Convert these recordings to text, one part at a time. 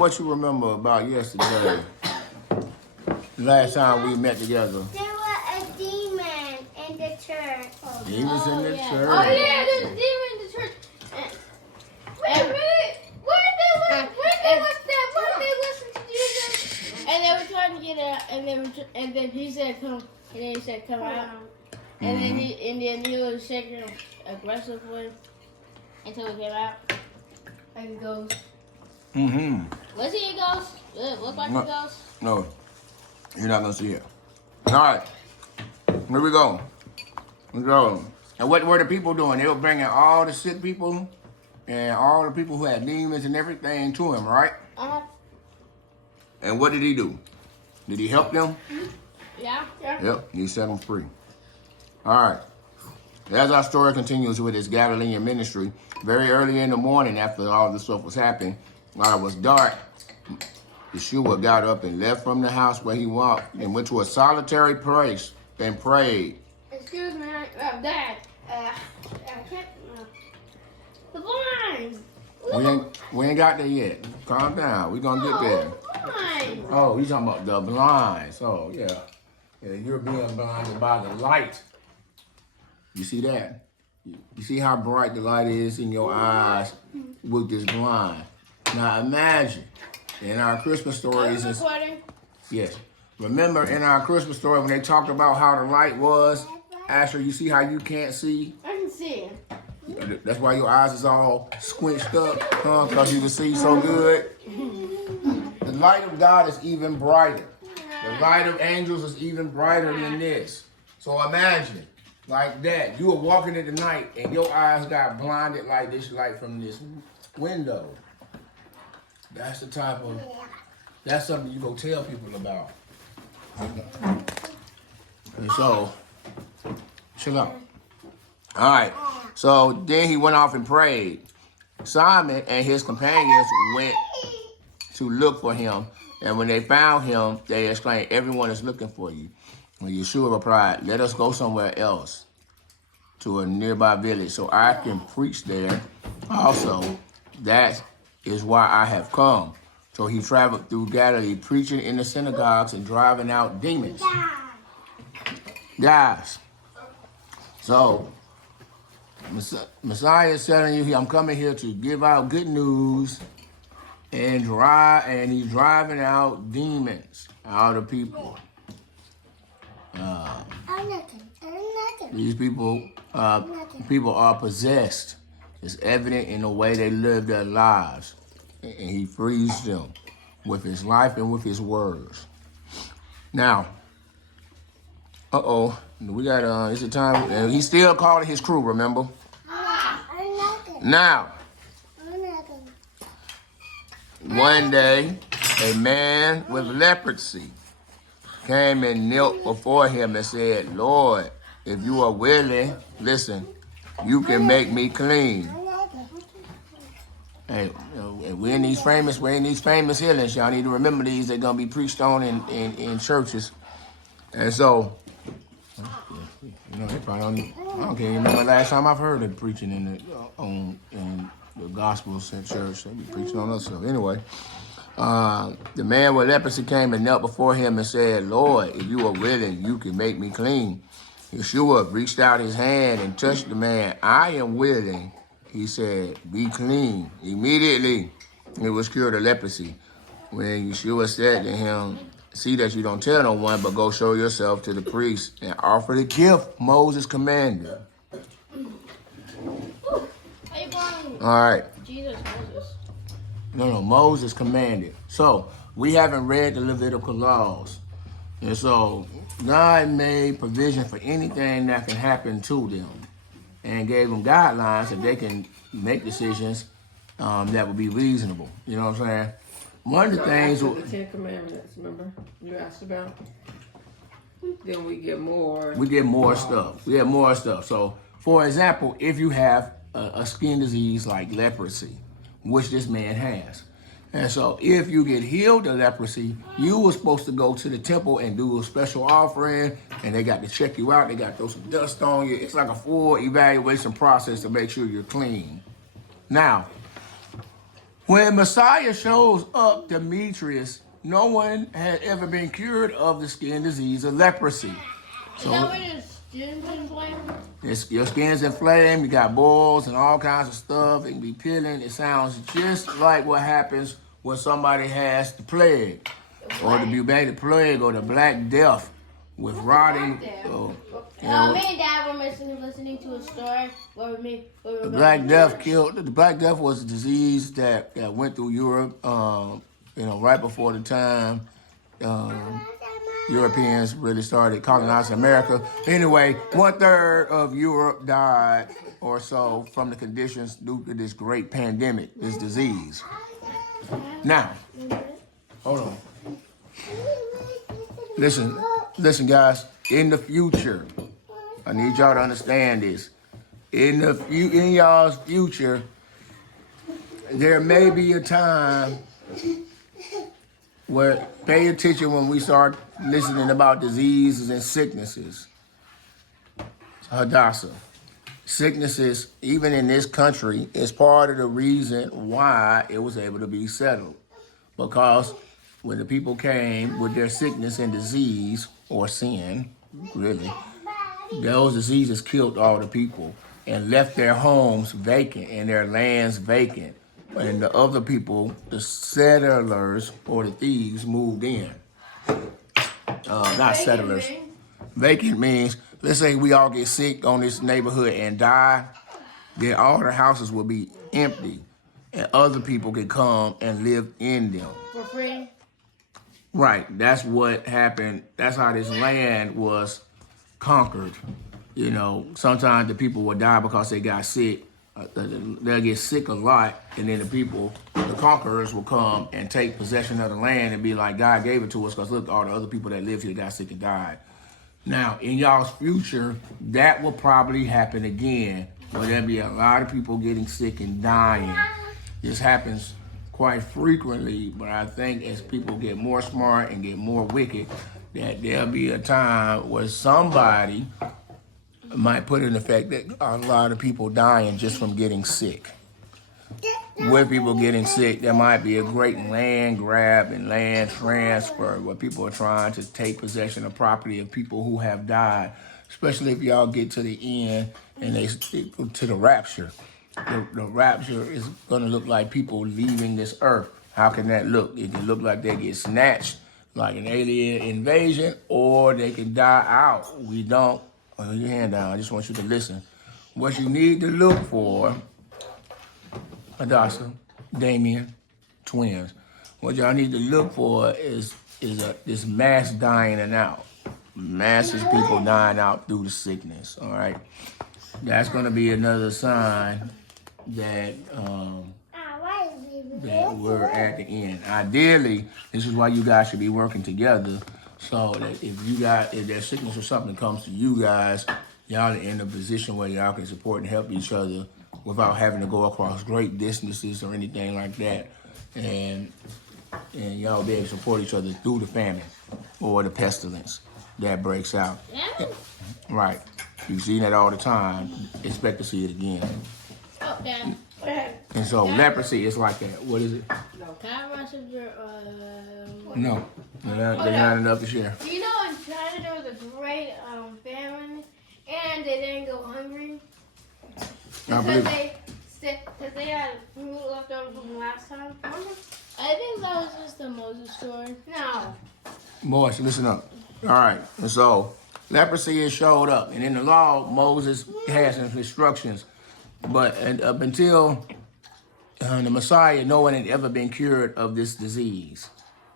What you remember about yesterday? Last time we met together. There was a demon in the church. Demons in the church. Oh yeah, there's a demon in the church. Wait a minute. What did they listen to Jesus? And they were trying to get out, and then he said come, and then he said come out, and then he was shaking aggressively until he came out. Like he goes. Was he a ghost? Did it look like a ghost? No, you're not gonna see it. All right, here we go. Let's go. And what were the people doing? They were bringing all the sick people and all the people who had demons and everything to him, right? And what did he do? Did he help them? Yeah. Yep, he set them free. All right. As our story continues with his Galilean ministry, very early in the morning after all this stuff was happening, while it was dark, Yeshua got up and left from the house where he walked and went to a solitary place and prayed. Excuse me, Dad. I can't. The blinds. We ain't got there yet. Calm down. We're going to get there. Blinds. Oh, he's talking about the blinds. Oh, yeah. Yeah, you're being blinded by the light. You see that? You see how bright the light is in your eyes with this blind. Now imagine, in our Christmas stories, yes. Remember in our Christmas story when they talked about how the light was, Asher, you see how you can't see? I can see it. That's why your eyes is all squinched up, huh? Because you can see so good. The light of God is even brighter. The light of angels is even brighter than this. So imagine, like that, you were walking in the night and your eyes got blinded like this light from this window. That's the type of, that's something you go tell people about. And so, chill out. All right. So then he went off and prayed. Simon and his companions went to look for him. And when they found him, they exclaimed, "Everyone is looking for you." And Yeshua replied, "Let us go somewhere else to a nearby village so I can preach there also. That is why I have come." So he traveled through Galilee, preaching in the synagogues and driving out demons. Guys, so Messiah is telling you, I'm coming here to give out good news and he's driving out demons out of people. These people are possessed. It's evident in the way they live their lives. And he frees them with his life and with his words. Now, we got, it's a time, and he's still calling his crew, remember? Now, one day, a man with leprosy came and knelt before him and said, "Lord, if you are willing, listen, you can make me clean." Hey, we're in these famous healings. Y'all need to remember these. They're gonna be preached on in churches. And so, they probably I don't even remember the last time I've heard of preaching in the gospel church. They be preaching on other stuff. Anyway, the man with leprosy came and knelt before him and said, "Lord, if you are willing, you can make me clean." Yeshua reached out his hand and touched the man. "I am willing," he said, "be clean." Immediately, he was cured of leprosy. When Yeshua said to him, "See that you don't tell no one, but go show yourself to the priest and offer the gift Moses commanded." All right. Jesus, Moses. No, Moses commanded. So, we haven't read the Levitical laws. And so, God made provision for anything that can happen to them and gave them guidelines that they can make decisions that would be reasonable. You know what I'm saying? One of the things... The Ten Commandments, remember? You asked about? Then we get more. We get more stuff. We have more stuff. So, for example, if you have a skin disease like leprosy, which this man has, and so if you get healed of leprosy, you were supposed to go to the temple and do a special offering, and they got to check you out. They got to throw some dust on you. It's like a full evaluation process to make sure you're clean. Now, When Messiah shows up, Demetrius, no one had ever been cured of the skin disease of leprosy. Is that when his skin's inflamed? Your skin's inflamed, you got boils and all kinds of stuff. It can be peeling. It sounds just like what happens when somebody has the plague, or the bubonic plague, or the Black Death with rotting. Me and Dad were listening to a story where The Black Death killed. The Black Death was a disease that went through Europe. Right before the time Europeans really started colonizing America. Anyway, 1/3 of Europe died or so from the conditions due to this great pandemic, this disease. Now, hold on. Listen, guys. In the future, I need y'all to understand this. In y'all's future, there may be a time where pay attention when we start listening about diseases and sicknesses. Hadassah. Sicknesses, even in this country, is part of the reason why it was able to be settled. Because when the people came with their sickness and disease, or sin, really, those diseases killed all the people and left their homes vacant and their lands vacant. And the other people, the settlers or the thieves, moved in. Not settlers. Vacant means, let's say we all get sick on this neighborhood and die, then all the houses will be empty and other people can come and live in them. For free? Right. That's what happened. That's how this land was conquered. Sometimes the people would die because they got sick. They'll get sick a lot, and then the conquerors will come and take possession of the land and be like, God gave it to us because look, all the other people that lived here got sick and died. Now, in y'all's future, that will probably happen again, where there'll be a lot of people getting sick and dying. This happens quite frequently, but I think as people get more smart and get more wicked, that there'll be a time where somebody might put in effect that a lot of people dying just from getting sick. With people getting sick, there might be a great land grab and land transfer where people are trying to take possession of property of people who have died, especially if y'all get to the end and to the rapture. The rapture is going to look like people leaving this earth. How can that look? It can look like they get snatched, like an alien invasion, or they can die out. We don't. Hold your hand down. I just want you to listen. What you need to look for, Hadassah, Damien, twins. What y'all need to look for is this mass dying out. Masses of people dying out through the sickness. All right, that's going to be another sign that we're at the end. Ideally, this is why you guys should be working together, so that if there's sickness or something comes to you guys, y'all are in a position where y'all can support and help each other without having to go across great distances or anything like that, and y'all be able to support each other through the famine or the pestilence that breaks out. Yeah. Right. You see that all the time. Expect to see it again. Oh, Dad. And so leprosy is like that. What is it? Can I run some of your, No. They're not enough to share. Do you know in China there was a great famine and they didn't go hungry? I believe Because they had food left over from last time. I think that was just the Moses story. No. Boys, listen up. All right. And so leprosy is showed up. And in the law, Moses has some instructions. But up until the Messiah, no one had ever been cured of this disease.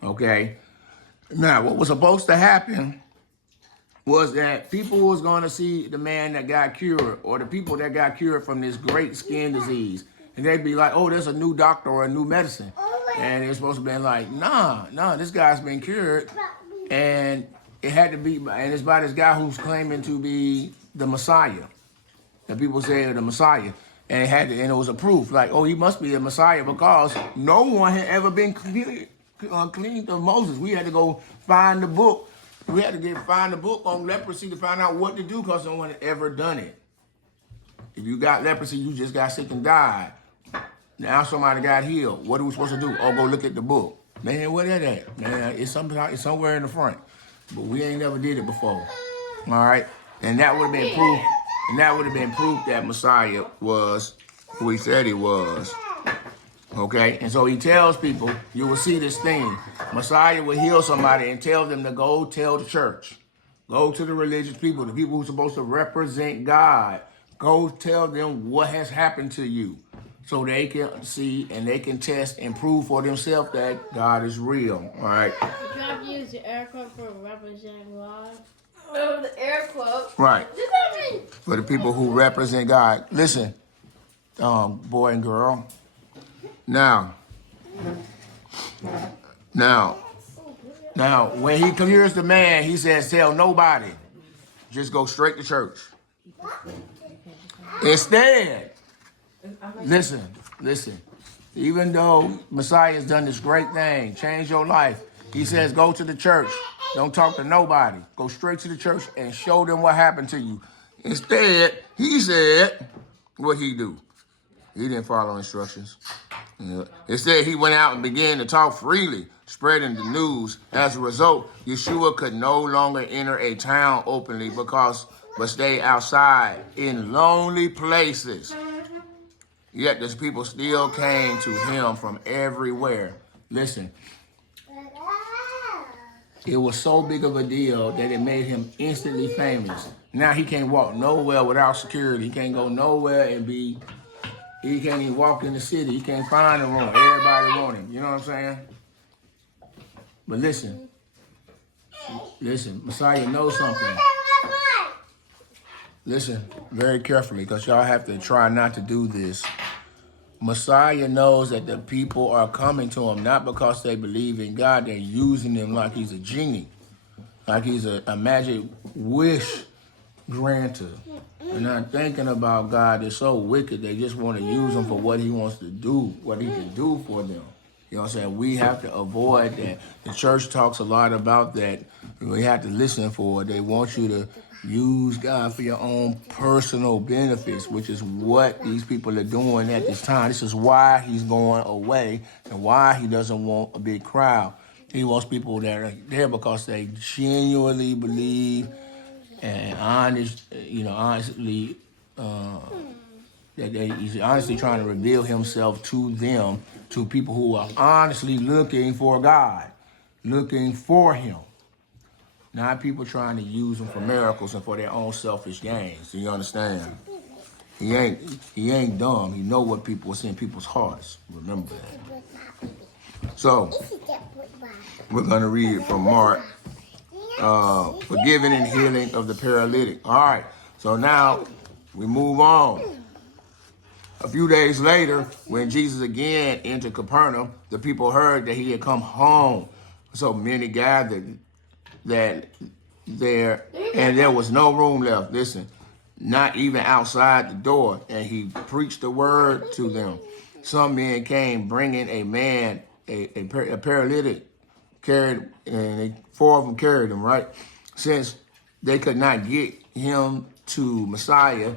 Okay? Now, what was supposed to happen was that people was going to see the man that got cured or the people that got cured from this great skin disease. And they'd be like, oh, there's a new doctor or a new medicine. And it's supposed to be like, nah, this guy's been cured. And it had to be, and it's by this guy who's claiming to be the Messiah. The people say the Messiah. And it was a proof, like, oh, he must be the Messiah because no one had ever been cleaned of Moses. We had to go find the book. We had to find the book on leprosy to find out what to do because no one had ever done it. If you got leprosy, you just got sick and died. Now somebody got healed. What are we supposed to do? Oh, go look at the book. Man, what is that? Man, it's somewhere in the front. But we ain't never did it before. All right? And that would have been proof. And that would have been proof that Messiah was who he said he was. Okay? And so he tells people, you will see this thing. Messiah will heal somebody and tell them to go tell the church. Go to the religious people, the people who are supposed to represent God. Go tell them what has happened to you so they can see and they can test and prove for themselves that God is real. All right? You have to use the air quote for representing God. Oh, the air quote. Right. Does that mean? For the people who represent God. Listen, boy and girl. Now, when he hears the man, he says, tell nobody. Just go straight to church. Instead, listen. Even though Messiah has done this great thing, change your life, he says, go to the church. Don't talk to nobody. Go straight to the church and show them what happened to you. Instead, he said, what he do? He didn't follow instructions. Instead, he went out and began to talk freely, spreading the news. As a result, Yeshua could no longer enter a town openly but stay outside in lonely places. Yet the people still came to him from everywhere. Listen, it was so big of a deal that it made him instantly famous. Now he can't walk nowhere without security. He can't go nowhere and he can't even walk in the city. He can't find a room. Everybody want him. You know what I'm saying? But listen, Messiah knows something. Listen very carefully, because y'all have to try not to do this. Messiah knows that the people are coming to him not because they believe in God. They're using him like he's a genie, like he's a magic wish granter. They're not thinking about God. They're so wicked. They just want to use him for what he wants to do, what he can do for them. You know what I'm saying? We have to avoid that. The church talks a lot about that. We have to listen for it. They want you to use God for your own personal benefits, which is what these people are doing at this time. This is why he's going away and why he doesn't want a big crowd. He wants people that are there because they genuinely believe and honestly, that he's honestly trying to reveal himself to them, to people who are honestly looking for God, looking for him. Not people trying to use him for miracles and for their own selfish gains. Do you understand? He ain't dumb. He know what people are in people's hearts. Remember that. So we're gonna read from Mark. Forgiving and healing of the paralytic. All right. So now we move on. A few days later, when Jesus again entered Capernaum, the people heard that he had come home. So many gathered that there was no room left. Listen, not even outside the door. And he preached the word to them. Some men came bringing a man, a paralytic, carried, and 4 of them carried him, right? Since they could not get him to Messiah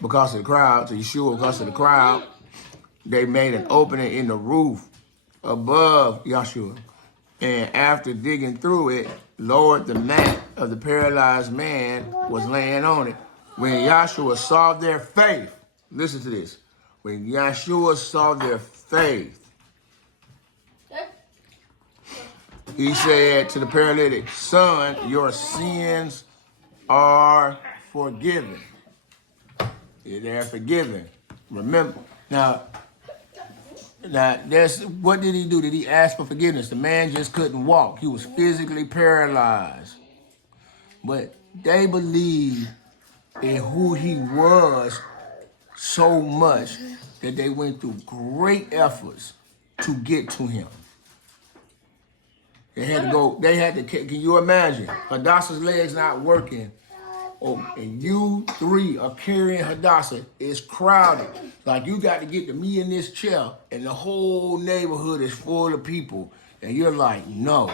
because of the crowd, to Yeshua because of the crowd, they made an opening in the roof above Yeshua. And after digging through it, lowered the mat of the paralyzed man was laying on it. When Yeshua saw their faith, listen to this. When Yeshua saw their faith, he said to the paralytic, son, your sins are forgiven. They're forgiven. Remember, now, what did he do? Did he ask for forgiveness? The man just couldn't walk. He was physically paralyzed. But they believed in who he was so much that they went through great efforts to get to him. Can you imagine? Hadassah's legs not working. And you 3 are carrying Hadassah. It's crowded. Like you got to get to me in this chair and the whole neighborhood is full of people. And you're like, no,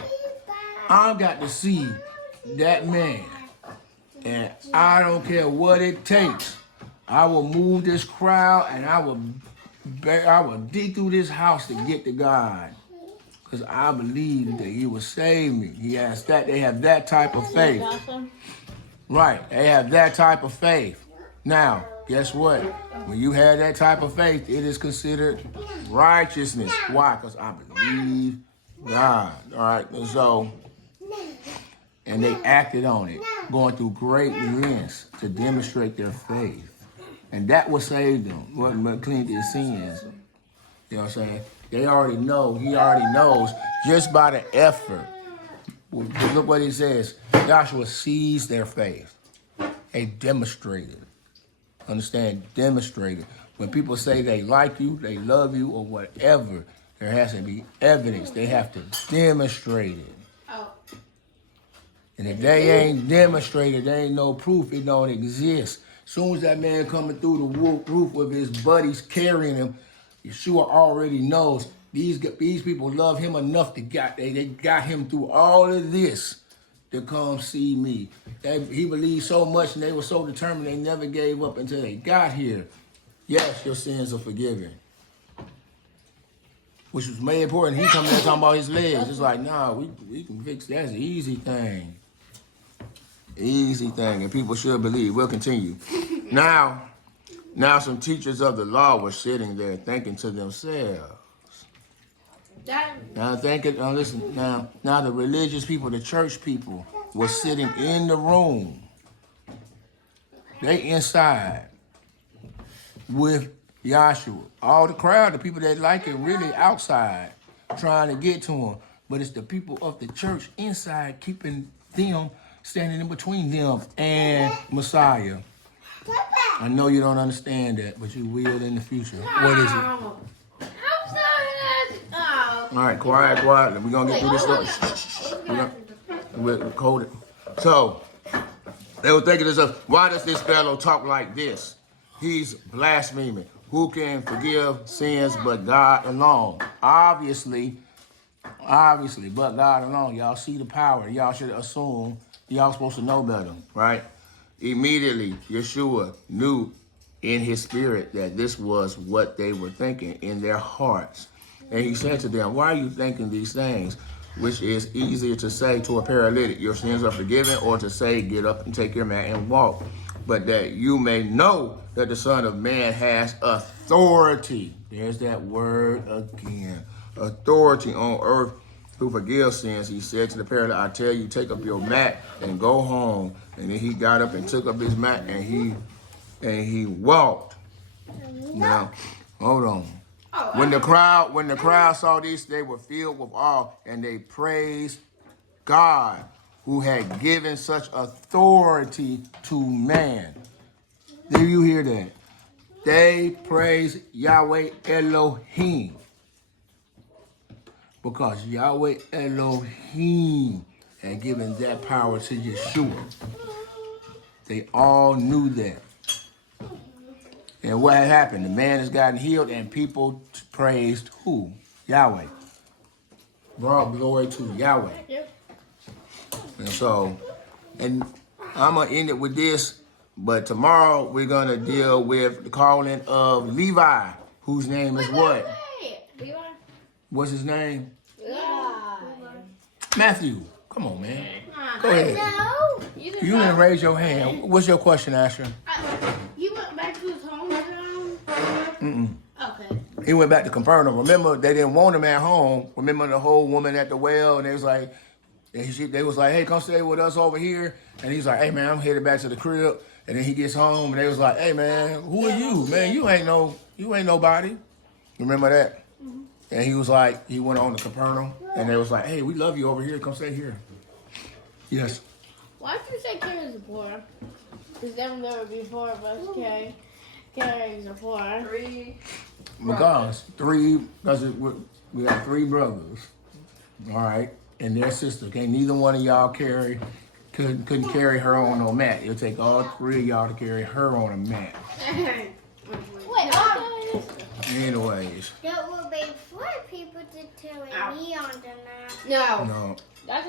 I got to see that man. And I don't care what it takes. I will move this crowd and I will I would dig through this house to get to God. Because I believe that he will save me. He has that. They have that type of faith. Right. They have that type of faith. Now, guess what? When you have that type of faith, it is considered righteousness. Why? Because I believe God. All right. And so, and they acted on it, going through great lengths to demonstrate their faith. And that will save them. What clean their sins. You know what I'm saying? They already know. He already knows just by the effort. Look what he says. Joshua sees their faith. They demonstrated. Understand? Demonstrated. When people say they like you, they love you, or whatever, there has to be evidence. They have to demonstrate it. Oh. And if they ain't demonstrated, there ain't no proof. It don't exist. Soon as that man coming through the roof with his buddies carrying him, Yeshua already knows these people love him enough to they got him through all of this to come see me. He believed so much and they were so determined they never gave up until they got here. Yes, your sins are forgiven. Which was made important. He coming there talking about his legs. It's like, nah, we can fix that. That's an easy thing. Easy thing, and people should believe. We'll continue. Now some teachers of the law were sitting there thinking to themselves. Now listen, now the religious people, the church people, were sitting in the room. They inside with Yahshua. All the crowd, the people that like it, really outside trying to get to him. But it's the people of the church inside keeping them, standing in between them and Messiah. I know you don't understand that, but you will in the future. What is it? I'm sorry. Oh. All right, quiet. We're going to get through this stuff. We'll hold it. So, they were thinking to themselves, why does this fellow talk like this? He's blaspheming. Who can forgive sins but God alone? Obviously, but God alone. Y'all see the power. Y'all should assume y'all supposed to know better, right? Immediately, Yeshua knew in his spirit that this was what they were thinking in their hearts. And he said to them, why are you thinking these things? Which is easier to say to a paralytic, your sins are forgiven, or to say, get up and take your mat and walk. But that you may know that the Son of Man has authority. There's that word again. Authority on earth to forgive sins. He said to the paralytic, I tell you, take up your mat and go home. And then he got up and took up his mat and he walked. Now, hold on. When the crowd saw this, they were filled with awe and they praised God who had given such authority to man. Do you hear that? They praise Yahweh Elohim. Because Yahweh Elohim had given that power to Yeshua. They all knew that. And what had happened? The man has gotten healed and people praised who? Yahweh. Brought glory to Yahweh. Yep. And so, and I'm going to end it with this, but tomorrow we're going to deal with the calling of Levi, whose name is what? Levi? What's his name? Levi. Matthew. Come on, man. Go ahead. No. You You didn't raise your hand. What's your question, Asher? He went back to his hometown? Okay. He went back to Capernaum. Remember, they didn't want him at home. Remember the whole woman at the well, and they was like, they was like, hey, come stay with us over here. And he's like, hey, man, I'm headed back to the crib. And then he gets home, and they was like, hey, man, who are you? Man, you ain't nobody. Remember that? Mm-hmm. And he was like, he went on to Capernaum, and they was like, hey, we love you over here. Come stay here. Yes. Why did you say carrying the poor? Because then there would be four of us carrying the poor. Because we got three brothers, all right, and their sister. Okay, neither one of y'all couldn't carry her on no mat. It'll take all three of y'all to carry her on a mat. Wait, okay. Anyways. There will be 4 people to carry me on the mat. No. No. That's